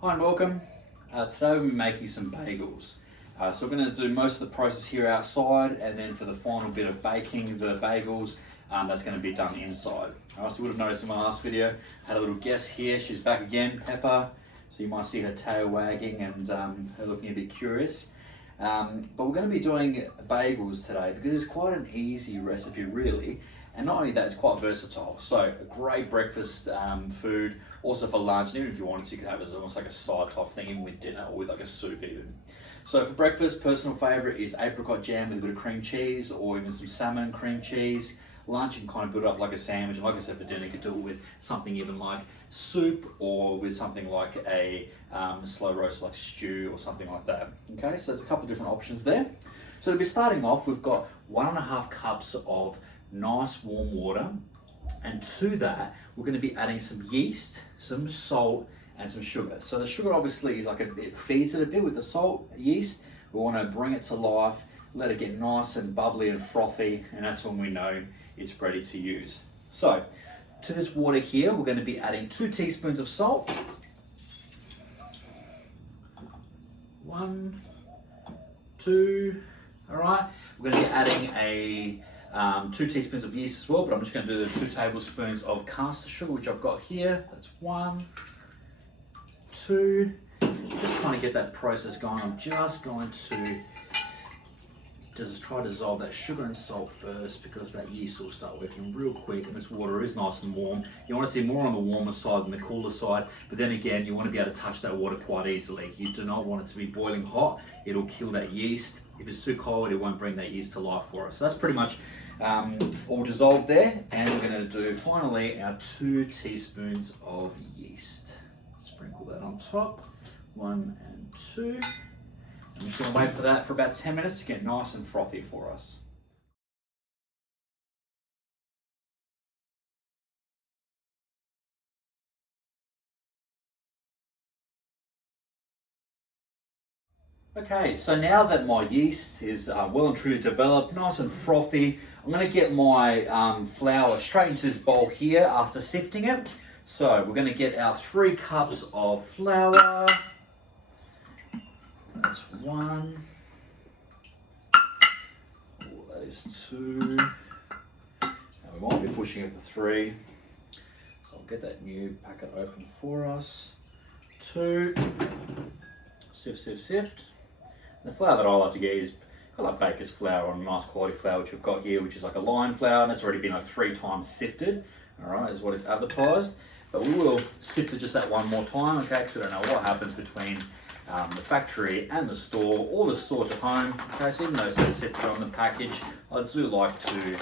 Hi and welcome. Today we'll be making some bagels. So we're going to do most of the process here outside, and then for the final bit of baking the bagels, that's going to be done inside. Alright, so you would have noticed in my last video, I had a little guest here. She's back again, Pepper. So you might see her tail wagging and her looking a bit curious. But we're going to be doing bagels today because it's quite an easy recipe really. And not only that, it's quite versatile. So a great breakfast food, also for lunch, and even if you wanted to, you could have it as almost like a side type thing, even with dinner or with like a soup even. So for breakfast, personal favourite is apricot jam with a bit of cream cheese or even some salmon and cream cheese. Lunch, you can kind of build up like a sandwich, and like I said, for dinner you could do it with something even like soup or with something like a slow roast like stew or something like that. Okay, so there's a couple of different options there. So to be starting off, we've got 1.5 cups of nice warm water, and to that we're going to be adding some yeast, some salt and some sugar. So the sugar obviously is like it feeds it a bit with the salt, yeast. We want to bring it to life, let it get nice and bubbly and frothy, and that's when we know it's ready to use. So to this water here we're going to be adding 2 teaspoons of salt, 1, 2, all right. We're going to be adding a 2 teaspoons of yeast as well, but I'm just going to do the 2 tablespoons of caster sugar, which I've got here. That's 1, 2. Just trying to get that process going. I'm just going to just try to dissolve that sugar and salt first, because that yeast will start working real quick, and this water is nice and warm. You want it to be more on the warmer side than the cooler side, but then again, you want to be able to touch that water quite easily. You do not want it to be boiling hot. It'll kill that yeast. If it's too cold, it won't bring that yeast to life for us. So that's pretty much all dissolved there, and we're going to do finally our 2 teaspoons of yeast. Sprinkle that on top, 1 and 2. I'm just going to wait for that for about 10 minutes to get nice and frothy for us. Okay, so now that my yeast is well and truly developed, nice and frothy, I'm going to get my flour straight into this bowl here after sifting it. So we're going to get our 3 cups of flour. That's 1. Oh, that is 2. And we might be pushing it for 3. So I'll get that new packet open for us. 2. Sift, sift, sift. The flour that I like to get is I like baker's flour, or nice quality flour, which we've got here, which is like a line flour, and it's already been like 3 times sifted. All right, is what it's advertised. But we will sift it just that one more time, okay? Because we don't know what happens between the factory and the store, or the store to home. Okay, so even though it says sift on the package, I do like to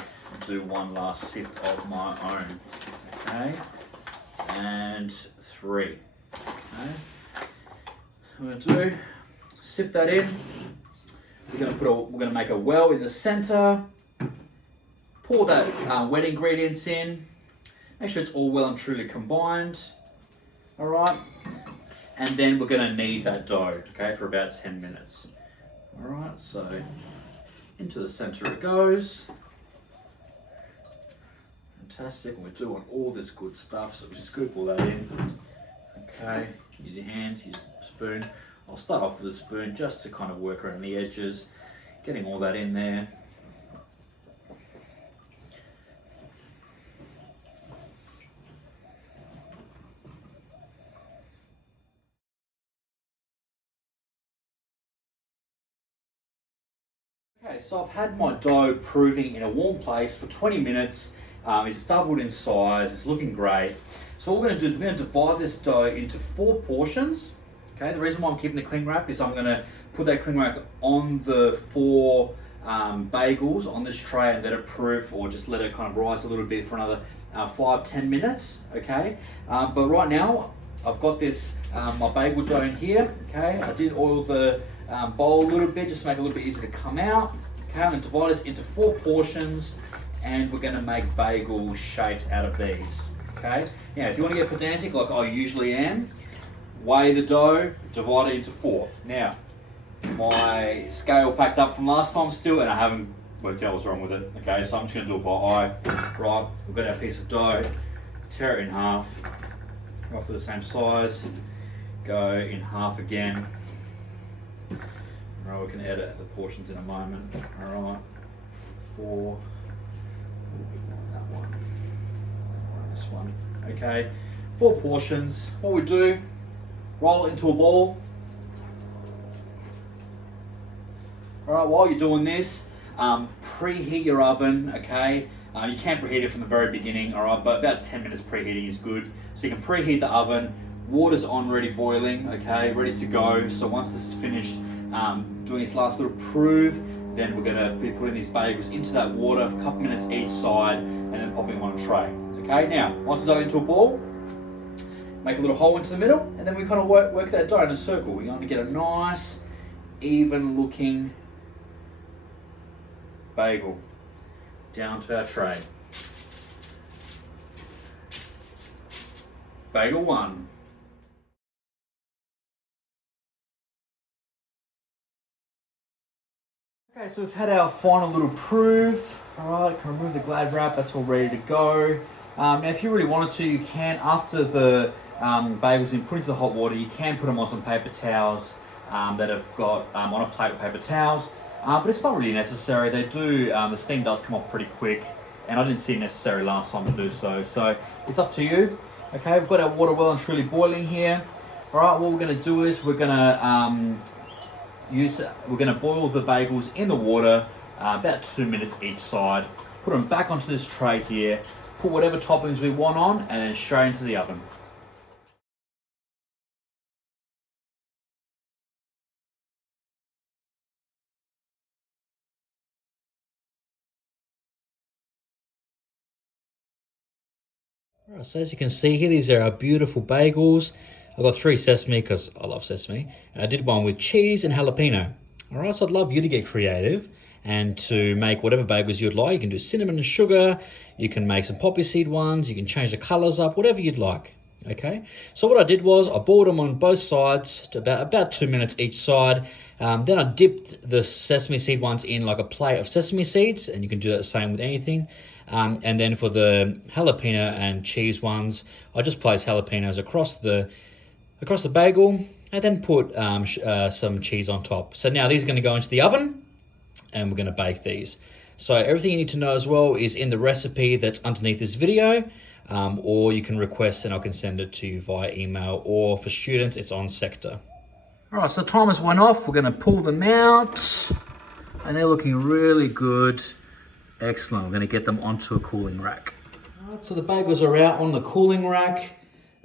do one last sift of my own. Okay, and 3. Okay, we're going to sift that in. We're going to make a well in the center. Pour that wet ingredients in. Make sure it's all well and truly combined. All right. And then we're going to knead that dough, okay, for about 10 minutes. All right, so into the center it goes. Fantastic. And we're doing all this good stuff, so we scoop all that in. Okay, use your hands, use a spoon. I'll start off with a spoon just to kind of work around the edges, getting all that in there. Okay, so I've had my dough proving in a warm place for 20 minutes. It's doubled in size, it's looking great. So what we're going to do is we're going to divide this dough into 4 portions. Okay, the reason why I'm keeping the cling wrap is I'm going to put that cling wrap on the 4 bagels on this tray and let it proof, or just let it kind of rise a little bit for another 5-10 minutes. Okay, but right now I've got this my bagel dough in here. Okay, I did oil the bowl a little bit just to make it a little bit easier to come out. Okay, I'm going to divide this into 4 portions, and we're going to make bagel shapes out of these. Okay, now if you want to get pedantic like I usually am, weigh the dough, divide it into 4. Now, my scale packed up from last time still, and I haven't worked out what's wrong with it. Okay, so I'm just going to do it by eye. Right, we've got our piece of dough, tear it in half, roughly the same size. go in half again. Alright, we can edit the portions in a moment. Alright, 4, a little bit more on that one, more on this one. Okay, 4 portions. What we do, roll it into a ball. Alright, while you're doing this, preheat your oven, okay? You can preheat it from the very beginning, alright, but about 10 minutes preheating is good. So you can preheat the oven, water's on ready boiling, okay, ready to go. So once this is finished doing its last little prove, then we're gonna be putting these bagels into that water for a couple minutes each side and then popping them on a tray. Okay, now, once it's into a ball, make a little hole into the middle and then we kind of work that dough in a circle. We're going to get a nice, even looking bagel down to our tray. Bagel 1. Okay, so we've had our final little proof. Alright, can remove the glad wrap, that's all ready to go. Now if you really wanted to, you can, after the bagels been put into the hot water, you can put them on some paper towels that have got on a plate with paper towels. But it's not really necessary. They do, the steam does come off pretty quick, and I didn't see it necessary last time to do so. So it's up to you. Okay, we've got our water well and truly boiling here. All right, what we're going to do is we're going to boil the bagels in the water about 2 minutes each side. Put them back onto this tray here. Put whatever toppings we want on, and then straight into the oven. Alright, so as you can see here, these are our beautiful bagels. I've got 3 sesame because I love sesame. I did one with cheese and jalapeno. Alright, so I'd love you to get creative and to make whatever bagels you'd like. You can do cinnamon and sugar, you can make some poppy seed ones, you can change the colors up, whatever you'd like. Okay, so what I did was I boiled them on both sides to about 2 minutes each side. Then I dipped the sesame seed ones in like a plate of sesame seeds, and you can do that the same with anything. And then for the jalapeno and cheese ones, I just placed jalapenos across the bagel and then put some cheese on top. So now these are going to go into the oven and we're going to bake these. So everything you need to know as well is in the recipe that's underneath this video, or you can request and I can send it to you via email, or for students it's on Sector. All right, so the timers went off. We're going to pull them out and they're looking really good. Excellent. We're going to get them onto a cooling rack. All right, so the bagels are out on the cooling rack.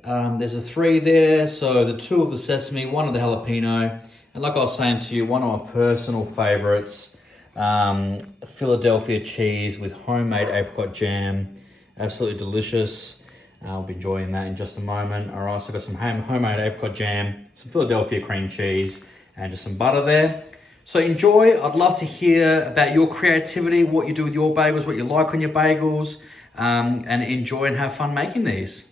There's a 3 there, so the 2 of the sesame, 1 of the jalapeno, and like I was saying to you, one of my personal favorites, Philadelphia cheese with homemade apricot jam. Absolutely delicious. I'll be enjoying that in just a moment. All right, so I've got some homemade apricot jam, some Philadelphia cream cheese, and just some butter there. So enjoy. I'd love to hear about your creativity, what you do with your bagels, what you like on your bagels, and enjoy and have fun making these.